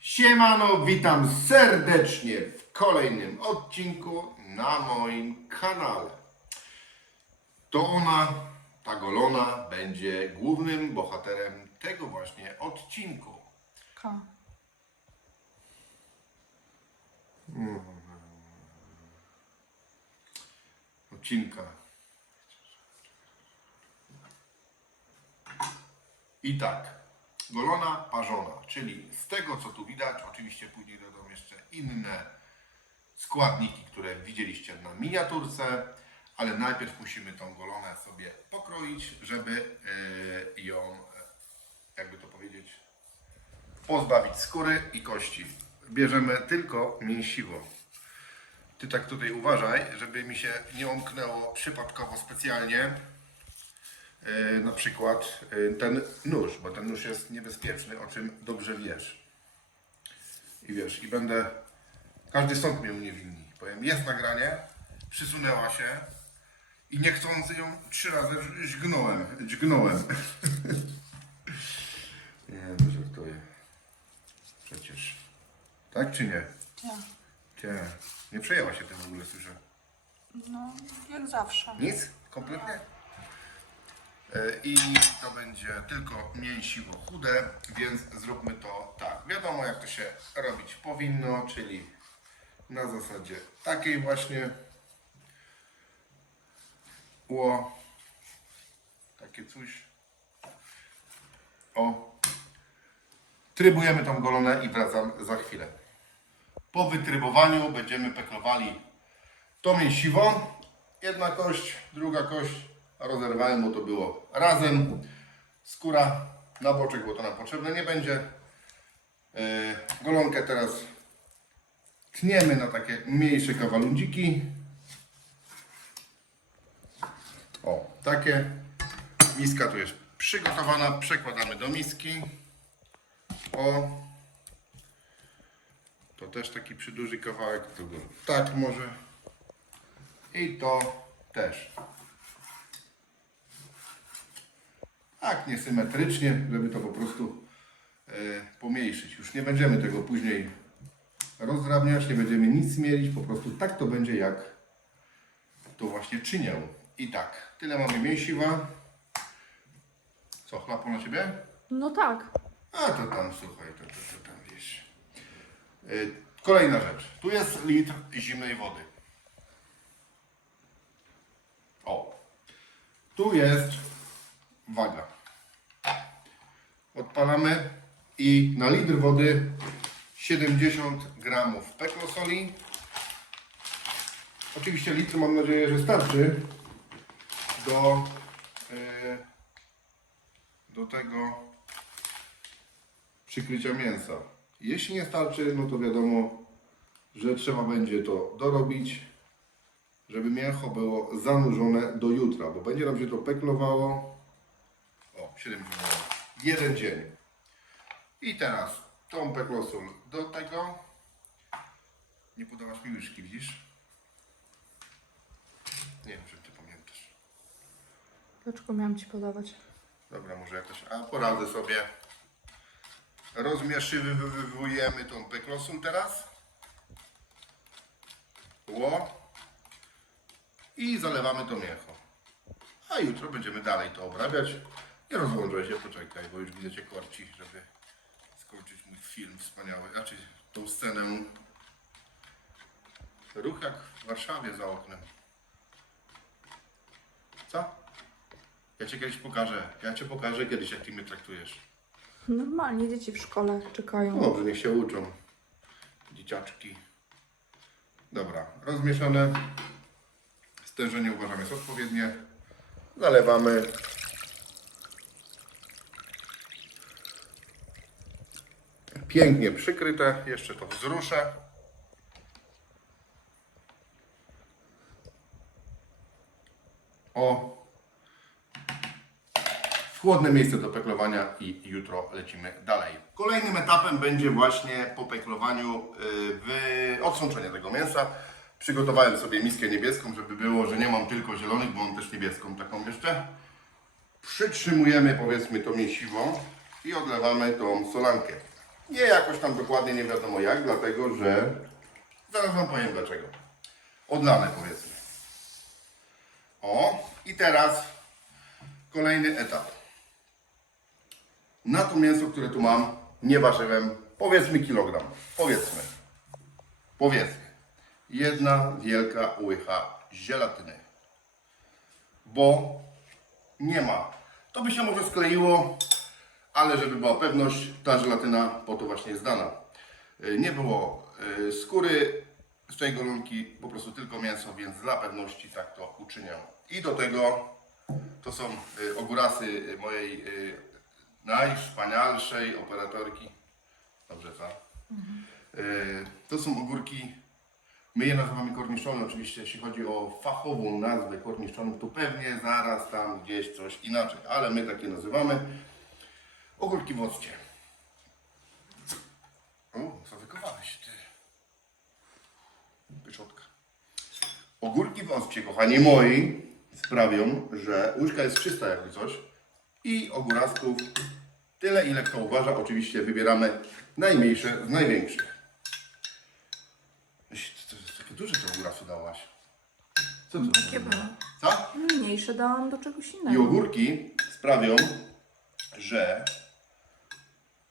Siemano, witam serdecznie w kolejnym odcinku na moim kanale. To ona, ta golona, będzie głównym bohaterem tego właśnie odcinku. K. Odcinka. I tak, golona parzona, czyli z tego co tu widać, oczywiście później dodam jeszcze inne składniki, które widzieliście na miniaturce, ale najpierw musimy tą golonę sobie pokroić, żeby e, ją, e, jakby to powiedzieć, pozbawić skóry i kości. Bierzemy tylko mięsiwo. Ty tak tutaj uważaj, żeby mi się nie omknęło przypadkowo specjalnie na przykład e, ten nóż, bo ten nóż jest niebezpieczny, o czym dobrze wiesz. I wiesz, i będę, każdy sąd mnie uniewinni. Powiem, jest nagranie, przysunęła się i niechcący ją trzy razy dźgnąłem, dźgnąłem. nie, no żartuję. Przecież. Tak czy nie? Nie. Cie, nie przejęła się tym w ogóle, słyszę. No, jak zawsze. Nic? Kompletnie? E, I to będzie tylko mięsiwo chude, więc zróbmy to tak. Wiadomo jak to się robić powinno, czyli na zasadzie takiej właśnie. Ło. Takie coś. O. Trybujemy tą golonę i wracam za chwilę. Po wytrybowaniu będziemy peklowali to mięsiwo, jedna kość, druga kość, rozerwałem, bo to było razem. Skóra na boczek, bo to nam potrzebne nie będzie. Yy, golonkę teraz tniemy na takie mniejsze kawalundziki. O, takie. Miska tu jest przygotowana, przekładamy do miski. O, to też taki przyduży kawałek, to go tak może. I to też. Tak, niesymetrycznie, żeby to po prostu e, pomniejszyć. Już nie będziemy tego później rozdrabniać, nie będziemy nic mielić, po prostu tak to będzie jak to właśnie czynię. I tak, tyle mamy mięsiwa. Co, chlapło na Ciebie? No tak. A to tam, słuchaj, to, to, to tam wiesz. Y, Kolejna rzecz. Tu jest litr zimnej wody. O. Tu jest waga. Odpalamy i na litr wody 70 gramów peklosoli. Oczywiście litr mam nadzieję, że starczy do, y, do tego przykrycia mięsa. Jeśli nie starczy, no to wiadomo, że trzeba będzie to dorobić, żeby mięcho było zanurzone do jutra, bo będzie nam się to peklowało. O, 70 gramów. Jeden dzień. I teraz tą peklosol do tego. Nie podałaś mi łyżki, widzisz? Nie wiem, czy ty pamiętasz. Dlaczego miałam ci podawać? Dobra, może jakoś. A poradzę sobie. Rozmieszywujemy tą peklosą teraz. Ło. I zalewamy to mięcho. A jutro będziemy dalej to obrabiać. Nie rozłączaj się, poczekaj, bo już widzę cię korci, żeby skończyć mój film wspaniały. Znaczy tą scenę. Ruch jak w Warszawie za oknem. Co? Ja cię kiedyś pokażę. Ja cię pokażę kiedyś, jak ty mnie traktujesz. Normalnie dzieci w szkole czekają. No dobrze, niech się uczą. Dzieciaczki. Dobra, rozmieszane. Stężenie uważam jest odpowiednie. Zalewamy. Pięknie przykryte. Jeszcze to wzruszę. O, chłodne miejsce do peklowania i jutro lecimy dalej. Kolejnym etapem będzie właśnie po peklowaniu yy, odsączenie tego mięsa. Przygotowałem sobie miskę niebieską, żeby było, że nie mam tylko zielonych, bo mam też niebieską taką jeszcze. Przytrzymujemy powiedzmy to mięsiwo i odlewamy tą solankę. Nie jakoś tam dokładnie nie wiadomo jak, dlatego że zaraz Wam powiem dlaczego. Odlane powiedzmy. O, i teraz kolejny etap. Na to mięso, które tu mam, nie ważyłem, powiedzmy kilogram. Powiedzmy. Powiedzmy. Jedna wielka łycha żelatyny. Bo nie ma. To by się może skleiło, ale żeby była pewność, ta żelatyna po to właśnie jest dana. Y, Nie było y, skóry z tej golonki, po prostu tylko mięso, więc dla pewności tak to uczynię. I do tego to są y, ogórasy mojej najwspanialszej operatorki. Dobrze, co? Y, To są ogórki, my je nazywamy korniszczone, oczywiście jeśli chodzi o fachową nazwę korniszczonów, to pewnie zaraz tam gdzieś coś inaczej, ale my takie nazywamy. Ogórki w occie. O, zawykowałeś ty. Pyszotka. Ogórki w occie, kochani moi, sprawią, że łyżka jest czysta jakby coś i ogórasków tyle, ile kto uważa. Oczywiście wybieramy najmniejsze z największych. Takie duże to ogórasu dałaś. Co to Takie. Co? Mniejsze dałam do czegoś I innego. ogórki sprawią, że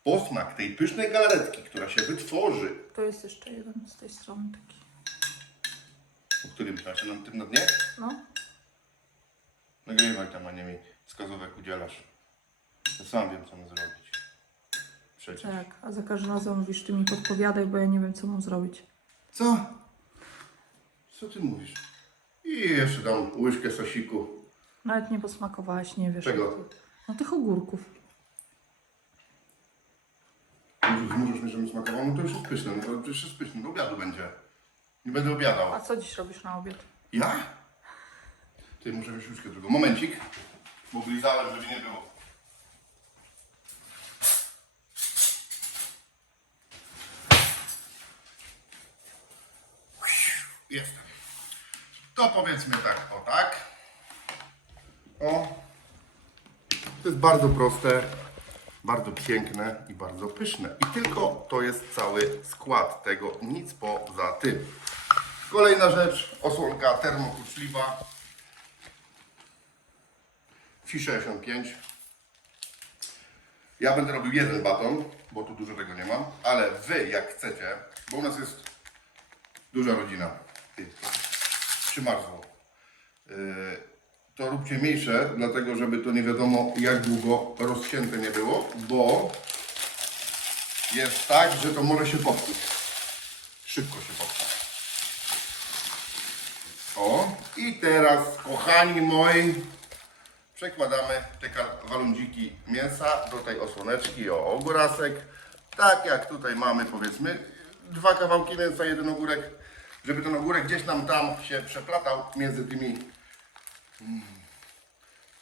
posmak tej pysznej galaretki, która się wytworzy, To jest jeszcze jeden z tej strony taki. o którym myślacie na tym na dnie, No. nagrywaj tam, a nie mi wskazówek udzielasz. Ja sam wiem, co mam zrobić. Przecież. Tak, a za każdym razem mówisz, ty mi podpowiadaj, bo ja nie wiem, co mam zrobić. Co? Co ty mówisz? I jeszcze dam łyżkę sosiku. Nawet nie posmakowałaś, nie wiesz. Czego? No tych ogórków. Zmuszasz mnie, żebym smakował? No to już jest pyszne, no to już jest pyszne. Do obiadu będzie. Nie będę obiadał. A co dziś robisz na obiad? Ja? Ty, muszę wziąć łyżkę drugą. Momencik. Bo lizałem, żeby nie było. Jestem. To powiedzmy tak, o tak. O. To jest bardzo proste, bardzo piękne i bardzo pyszne. I tylko to jest cały skład tego, nic poza tym. Kolejna rzecz, osłonka termokurczliwa. FI 65. Ja będę robił jeden baton, bo tu dużo tego nie mam, ale wy jak chcecie, bo u nas jest duża rodzina. Przymarzło. Yy, to róbcie mniejsze, dlatego żeby to nie wiadomo jak długo rozcięte nie było, bo jest tak, że to może się popsuć. Szybko się popsuć. O, i teraz, kochani moi, przekładamy te walundziki mięsa do tej osłoneczki, o, ogórasek. Tak jak tutaj mamy, powiedzmy, dwa kawałki mięsa, jeden ogórek, żeby ten ogórek gdzieś nam tam się przeplatał między tymi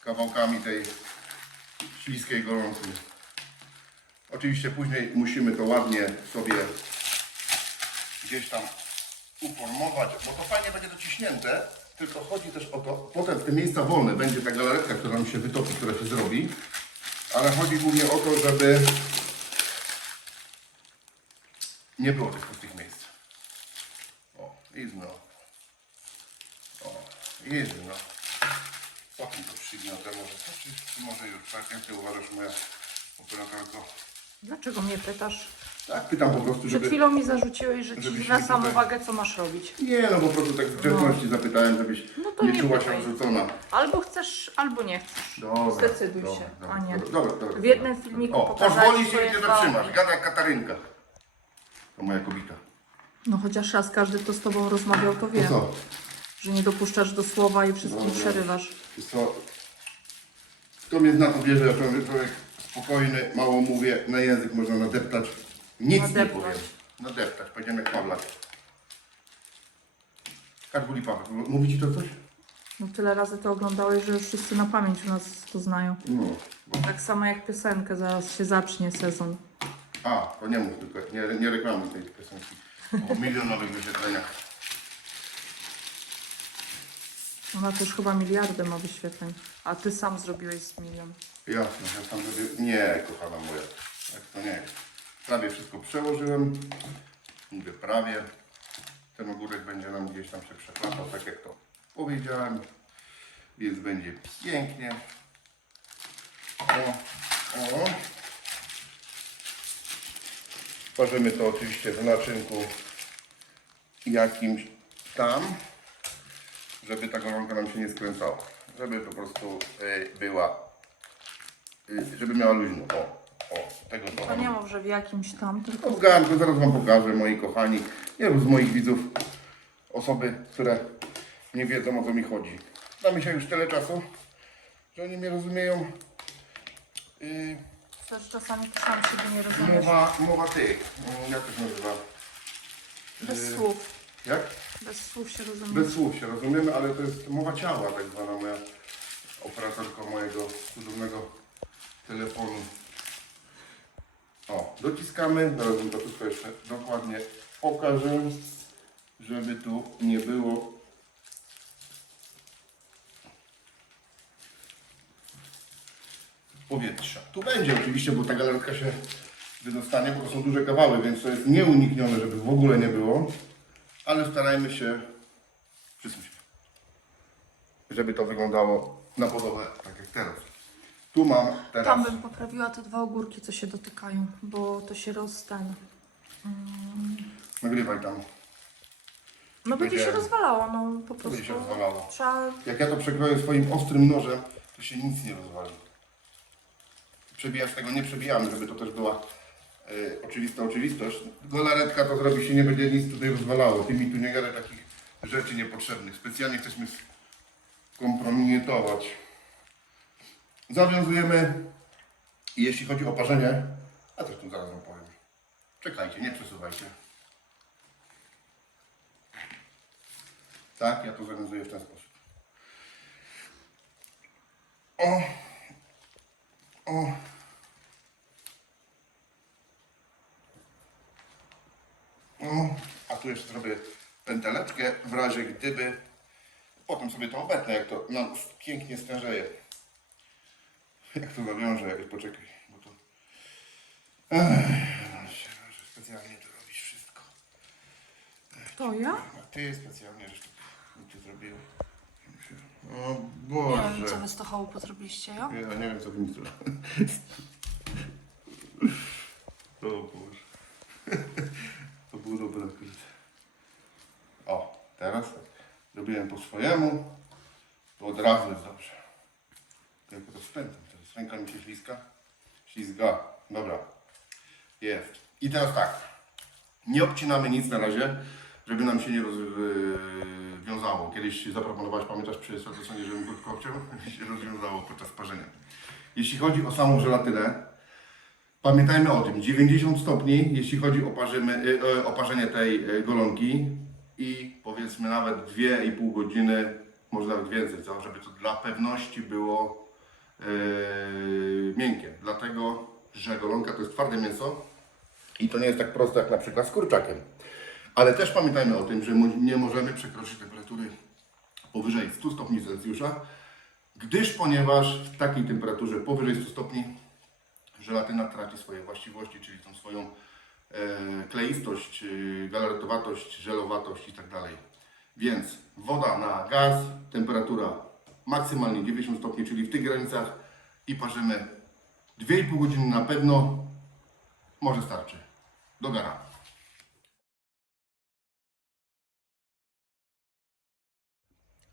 kawałkami tej śliskiej gorącej. Oczywiście później musimy to ładnie sobie gdzieś tam uformować, bo to fajnie będzie dociśnięte, tylko chodzi też o to, potem te miejsca wolne będzie ta galaretka, która nam się wytopi, która się zrobi, ale chodzi głównie o to, żeby nie było tych pustych miejsc. O, i znowu. O, i znowu. To przygniotę może? Czy, czy może już, tak? Jak ty uważasz, moja operatorko? Dlaczego mnie pytasz? Tak, pytam po prostu, Przed żeby... chwilą mi zarzuciłeś, że ci żebyś zwracam mi tutaj- uwagę, co masz robić. Nie, no po prostu tak z grzeczności zapytałem, żebyś No to nie nie czuła się pytaj. odrzucona. Albo chcesz, albo nie chcesz. Dobra, Zdecyduj dobra, się, dobra, a nie. Dobra, dobra, dobra, W jednym dobra. filmiku O, pokazałeś pozwolisz i swoje nie zatrzymasz. Gada jak Katarynka. To moja kobieta. No chociaż raz każdy, kto z tobą rozmawiał, to wie, To co? Że nie dopuszczasz do słowa i wszystkim Dobra. przerywasz. Wiesz co? Kto mnie zna, to wie, że ja człowiek, człowiek spokojny, mało mówię, na język można nadeptać. Nic Nadepnąć. nie powiem. Nadeptać, powiedziałem jak Pawlak. Karguli mówi Ci to coś? No tyle razy to oglądałeś, że już wszyscy na pamięć u nas to znają. No. Bo... Tak samo jak piosenkę, zaraz się zacznie sezon. A, to nie mów tylko, nie, nie reklamuj tej piosenki o milionowych wyświetleniach. Ona też chyba miliardy ma wyświetleń. A ty sam zrobiłeś z milion. Jasne, ja tam sobie... Nie, kochana moja. Jak to nie jest. Prawie wszystko przełożyłem. Mówię prawie. Ten ogórek będzie nam gdzieś tam się przeplatał, tak jak to powiedziałem. Więc będzie pięknie. O, o. Parzymy to oczywiście w naczynku jakimś tam, żeby ta golonka nam się nie skręcała. Żeby po prostu y, była, y, żeby miała luźno. O, o, tego to To nie mów, że w jakimś tam, tylko no w garnku, zaraz Wam pokażę, moi kochani. Wielu z moich widzów, osoby, które nie wiedzą o co mi chodzi. Damy się już tyle czasu, że oni mnie rozumieją. Yy, też czasami ty sam siebie nie rozumiesz. mowa, mowa tych, mm, jak to się nazywa? Bez Yy, słów. Jak? Bez słów się rozumiesz. Bez słów się rozumiemy, ale to jest mowa ciała, tak zwana moja operatorka mojego cudownego telefonu. O, dociskamy, zaraz to wszystko jeszcze dokładnie pokażę, żeby tu nie było powietrza. Tu będzie oczywiście, bo ta galaretka się wydostanie, bo to są duże kawały, więc to jest nieuniknione, żeby w ogóle nie było, ale starajmy się się. Żeby to wyglądało na podobę, tak jak teraz. Tu mam teraz. Tam bym poprawiła te dwa ogórki, co się dotykają, bo to się rozstan. Nagrywaj tam. No będzie się rozwalało, no po prostu. Będzie się rozwalało. Trzeba Jak ja to przekroję swoim ostrym nożem, to się nic nie rozwali. Przebijać tego nie przebijamy, żeby to też była oczywista oczywistość. Golaretka to zrobi się, nie będzie nic tutaj rozwalało. Ty mi tu nie gadaj takich rzeczy niepotrzebnych. Specjalnie chcesz kompromitować. Zawiązujemy. Jeśli chodzi o parzenie, a też tu zaraz wam powiem. Czekajcie, nie przesuwajcie. Tak, ja to zawiązuję w ten sposób. O. O. A tu jeszcze zrobię pęteleczkę w razie gdyby. Potem sobie to obetnę, jak to nam pięknie stężeje. Jak to zawiążę, jakoś poczekaj, bo to... Ech, się, że specjalnie to robisz wszystko. to ja? A ty specjalnie, żeś to mi tu zrobił. O Nie wiem, co Boże. wy z tą chałupą zrobiliście, ja? Ja nie wiem, co wy mi tu... O Boże. O, teraz robiłem po swojemu. To od razu jest dobrze. Tylko to spędzam teraz. Ręka mi się śliska. Ślizga. Dobra. Jest. I teraz tak. Nie obcinamy nic na razie, żeby nam się nie rozwiązało. Kiedyś zaproponowałeś, pamiętasz przy straconie, żebym krótko obciął? się rozwiązało podczas parzenia. Jeśli chodzi o samą żelatynę, pamiętajmy o tym, 90 stopni, jeśli chodzi o, parzymy, y, y, o parzenie tej y, golonki i powiedzmy nawet 2,5 godziny, może nawet więcej, co? żeby to dla pewności było yy, miękkie. Dlatego, że golonka to jest twarde mięso, i to nie jest tak proste jak na przykład z kurczakiem. Ale też pamiętajmy o tym, że nie możemy przekroczyć temperatury powyżej 100 stopni Celsjusza, gdyż ponieważ w takiej temperaturze powyżej 100 stopni żelatyna traci swoje właściwości, czyli tą swoją e, kleistość, e, galaretowatość, żelowatość i tak dalej. Więc woda na gaz, temperatura maksymalnie 90 stopni, czyli w tych granicach i parzymy 2,5 godziny na pewno, może starczy. Do gara.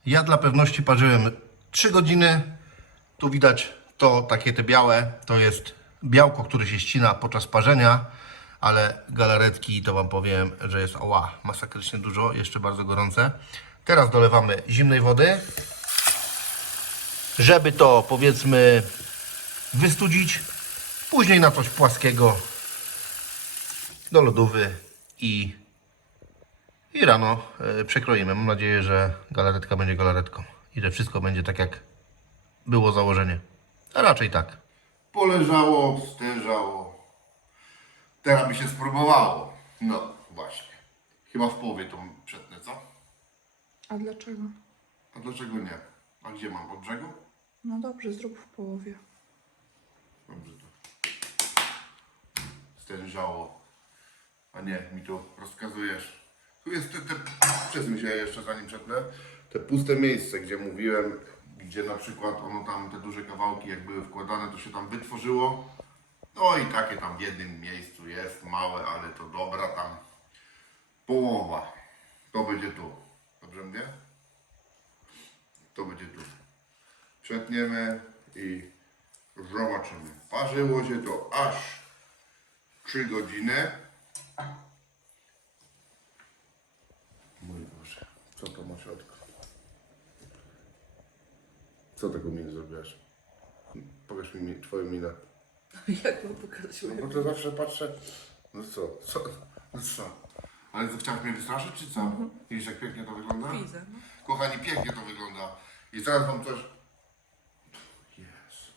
Ja dla pewności parzyłem 3 godziny. Tu widać to takie te białe, to jest białko, które się ścina podczas parzenia, ale galaretki to Wam powiem, że jest oła, masakrycznie dużo, jeszcze bardzo gorące. Teraz dolewamy zimnej wody, żeby to powiedzmy wystudzić. Później na coś płaskiego do lodówy i, i rano e, przekroimy. Mam nadzieję, że galaretka będzie galaretką i że wszystko będzie tak jak było założenie. A raczej tak. Poleżało, stężało. Teraz by się spróbowało. No właśnie. Chyba w połowie to przetnę, co? A dlaczego? A dlaczego nie? A gdzie mam? Po brzegu? No dobrze, zrób w połowie. Dobrze to. stężało. A nie, mi tu rozkazujesz. Tu jest te, te przesuń się jeszcze zanim przetnę. Te puste miejsce, gdzie mówiłem, gdzie na przykład ono tam, te duże kawałki jak były wkładane, to się tam wytworzyło. No i takie tam w jednym miejscu jest, małe, ale to dobra tam połowa. To będzie tu. Dobrze mówię? To będzie tu. Przetniemy i zobaczymy. Parzyło się to aż 3 godziny. Mój Boże, co to ma w Co taką minę zrobiłaś? Pokaż mi twoją minę. Jak mam pokazać No bo to zawsze patrzę. No co? Co? No co? Ale co, chciałeś mnie wystraszyć, czy co? Widzisz, jak pięknie to wygląda? Widzę. No. Kochani, pięknie to wygląda. I zaraz wam coś... Jest.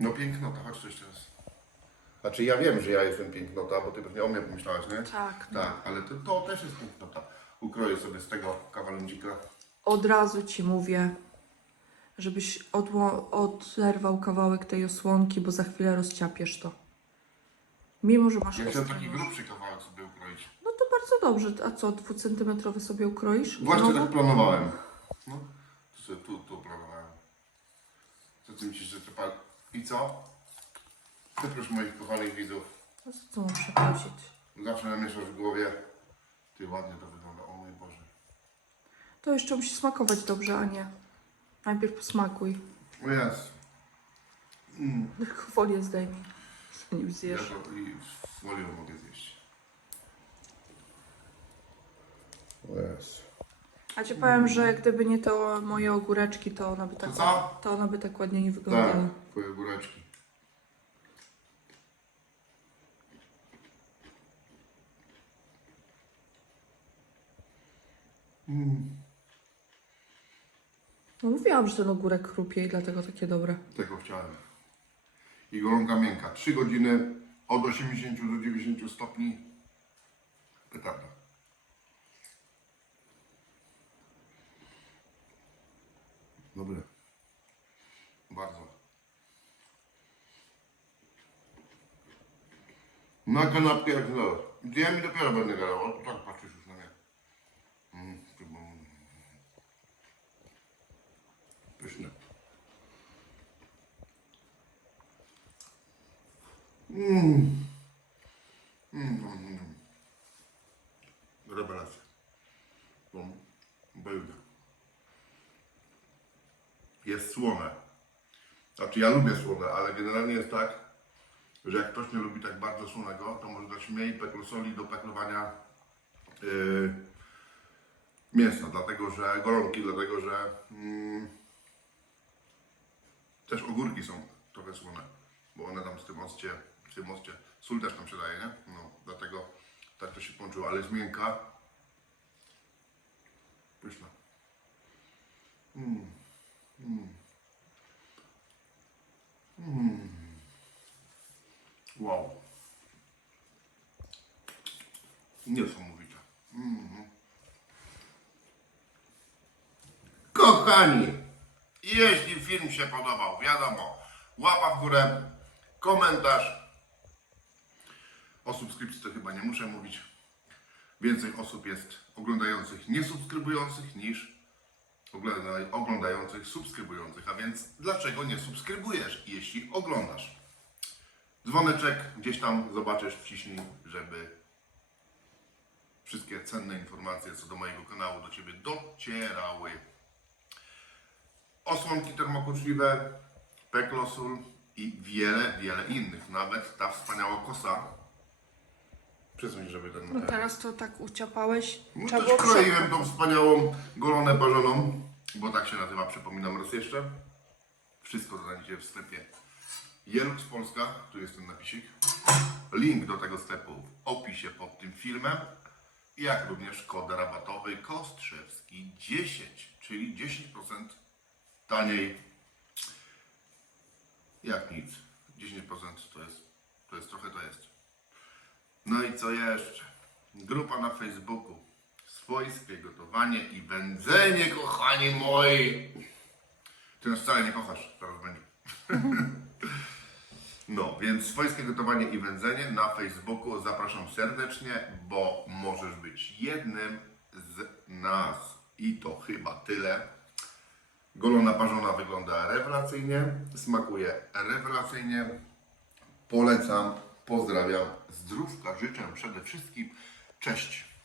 No pięknota, chodź tu jeszcze raz. Znaczy ja wiem, że ja jestem pięknota, bo ty pewnie o mnie pomyślałaś, nie? Tak, no. Tak, ale to, to też jest pięknota. Ukroję sobie z tego kawalędzika. Od razu ci mówię, żebyś odło- oderwał kawałek tej osłonki, bo za chwilę rozciapiesz to. Mimo, że masz Ja chciałem ostry taki nóż. grubszy kawałek sobie ukroić. No to bardzo dobrze. A co, dwucentymetrowy sobie ukroisz? Właśnie Znowu? tak planowałem. No, tu, sobie, tu, tu planowałem. Co ty myślisz, że trzeba... I co? Przeproś moich kochanych widzów. No co, co mam przeprosić? Zawsze namieszasz w głowie. Ty ładnie to wygląda. To jeszcze musi smakować dobrze, a nie. Najpierw posmakuj. O jest. Mm. Tylko folię zdejmij. Zanim Ja zjesz. to i folią mogę zjeść. O jest. A ci powiem, że gdyby nie to moje ogóreczki, to one by tak, To co? to one by tak ładnie nie Tak, wyglądały. twoje góreczki. Mm. No mówiłam, że ten ogórek chrupie i dlatego takie dobre. Tego chciałem. I golonka miękka. 3 godziny od 80 do 90 stopni. Petarda. Dobre. Bardzo. Na kanapkę jak znalazł. Ja mi dopiero będę gadał. O, tak patrzysz już na mnie. Mm, chyba- Pyszne. Mm. Mm. Rewelacja. Tą bełdę. Jest słone. Znaczy ja lubię słone, ale generalnie jest tak, że jak ktoś nie lubi tak bardzo słonego, to może dać mniej peklosoli do peklowania yy, mięsa, dlatego że golonki, dlatego że mm, też ogórki są trochę słone, bo one tam z tym occie, w tym occie, sól też tam się daje, nie? No, dlatego tak to się połączyło, ale jest miękka. Pyszna. Mm. Mm. Mm. Wow. Niesamowite. Mm. Kochani, jeśli film się podobał, wiadomo, łapa w górę, komentarz. O subskrypcji to chyba nie muszę mówić. Więcej osób jest oglądających niesubskrybujących niż ogląda- oglądających subskrybujących. A więc dlaczego nie subskrybujesz, jeśli oglądasz? Dzwoneczek gdzieś tam zobaczysz, wciśnij, żeby wszystkie cenne informacje co do mojego kanału do Ciebie docierały osłonki termokurczliwe, peklosul i wiele, wiele innych. Nawet ta wspaniała kosa. Przesuń, żeby ten... No teraz to tak uciapałeś. No Trzeba też było kroiłem tą wspaniałą golonę parzoną, bo tak się nazywa, przypominam raz jeszcze. Wszystko znajdziecie w sklepie Jelux Polska, tu jest ten napisik. Link do tego sklepu w opisie pod tym filmem, jak również kod rabatowy Kostrzewski 10, czyli 10% taniej jak nic. 10% to jest, to jest trochę to jest. No i co jeszcze? Grupa na Facebooku. Swojskie gotowanie i wędzenie, kochani moi. Ty nas wcale nie kochasz, zaraz będzie. No, więc swojskie gotowanie i wędzenie na Facebooku zapraszam serdecznie, bo możesz być jednym z nas. I to chyba tyle. Golona parzona wygląda rewelacyjnie, smakuje rewelacyjnie. Polecam, pozdrawiam, zdrówka życzę przede wszystkim. Cześć!